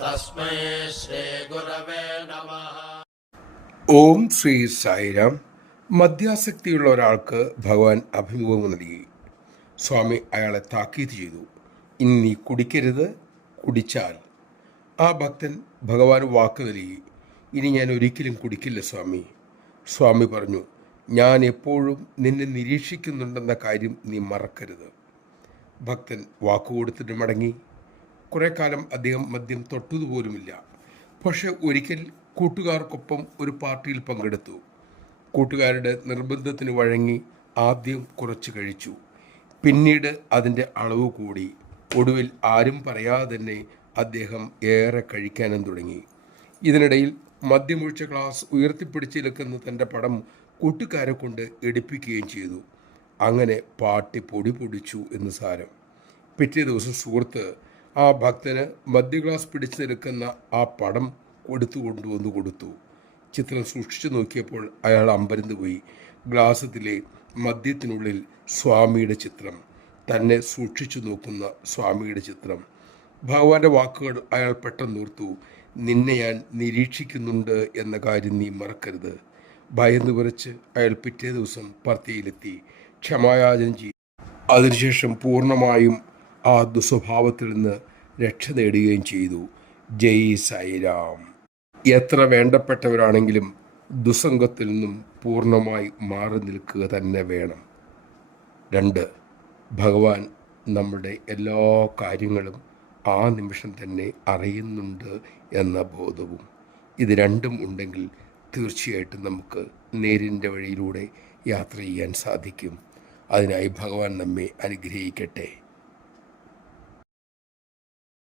തസ്മൈ ശ്രീ ഗുരവേ നമ ഓം ശ്രീ സായിരാം. മദ്യാസക്തിയുള്ള ഒരാൾക്ക് ഭഗവാൻ അഭിമുഖം നൽകി. സ്വാമി അയാളെ താക്കീത് ചെയ്തു. ഇനി നീ കുടിക്കരുത് കുടിച്ചാൽ. ആ ഭക്തൻ ഭഗവാൻ വാക്ക് നൽകി. ഇനി ഞാൻ ഒരിക്കലും കുടിക്കില്ല സ്വാമി. സ്വാമി പറഞ്ഞു ഞാൻ എപ്പോഴും നിന്നെ നിരീക്ഷിക്കുന്നുണ്ടെന്ന കാര്യം നീ മറക്കരുത്. ഭക്തൻ വാക്കുകൊടുത്തിട്ട് മടങ്ങി. കുറേ കാലം അദ്ദേഹം മദ്യം തൊട്ടതുപോലുമില്ല പക്ഷെ ഒരിക്കൽ കൂട്ടുകാർക്കൊപ്പം ഒരു പാർട്ടിയിൽ പങ്കെടുത്തു. കൂട്ടുകാരുടെ നിർബന്ധത്തിന് വഴങ്ങി ആദ്യം കുറച്ച് കഴിച്ചു. പിന്നീട് അതിന്റെ അളവ് കൂടി. ഒടുവിൽ ആരും പറയാതെ തന്നെ അദ്ദേഹം ഏറെ കഴിക്കാനും തുടങ്ങി. ഇതിനിടയിൽ മദ്യമൊഴിച്ച ക്ലാസ് ഉയർത്തിപ്പിടിച്ച് നിൽക്കുന്ന തന്റെ പടം കൂട്ടുകാരെ കൊണ്ട് എടുപ്പിക്കുകയും ചെയ്തു. അങ്ങനെ പാട്ടി പൊടി പൊടിച്ചു എന്ന് സാരം. പിറ്റേ ദിവസം സുഹൃത്ത് ആ ഭക്തന് മദ്യ ഗ്ലാസ് പിടിച്ചു നിൽക്കുന്ന ആ പടം കൊടുത്തു കൊണ്ടുവന്ന് കൊടുത്തു. ചിത്രം സൂക്ഷിച്ചു നോക്കിയപ്പോൾ അയാൾ അമ്പരന്ന് പോയി. ഗ്ലാസത്തിലെ മദ്യത്തിനുള്ളിൽ സ്വാമിയുടെ ചിത്രം. തന്നെ സൂക്ഷിച്ചു നോക്കുന്ന സ്വാമിയുടെ ചിത്രം. ഭഗവാന്റെ വാക്കുകൾ അയാൾ പെട്ടെന്ന് ഓർത്തു. നിന്നെ ഞാൻ നിരീക്ഷിക്കുന്നുണ്ട് എന്ന കാര്യം നീ മറക്കരുത്. ഭയന്ന് വിറച്ച് അയാൾ പിറ്റേ ദിവസം പർത്തിയിലെത്തി. ക്ഷമായാചനം ചെയ്തു. അതിനുശേഷം പൂർണമായും ആ ദുസ്വഭാവത്തിൽ നിന്ന് രക്ഷ നേടുകയും ചെയ്തു. ജയ് സായിരാം. എത്ര വേണ്ടപ്പെട്ടവരാണെങ്കിലും ദുസംഗത്തിൽ നിന്നും പൂർണമായി മാറി നിൽക്കുക തന്നെ വേണം. രണ്ട് ഭഗവാൻ നമ്മുടെ എല്ലാ കാര്യങ്ങളും ആ നിമിഷം തന്നെ അറിയുന്നുണ്ട് എന്ന ബോധവും. ഇത് രണ്ടും ഉണ്ടെങ്കിൽ തീർച്ചയായിട്ടും നമുക്ക് നേരിന്റെ വഴിയിലൂടെ യാത്ര ചെയ്യാൻ സാധിക്കും. അതിനായി ഭഗവാൻ നമ്മെ അനുഗ്രഹിക്കട്ടെ.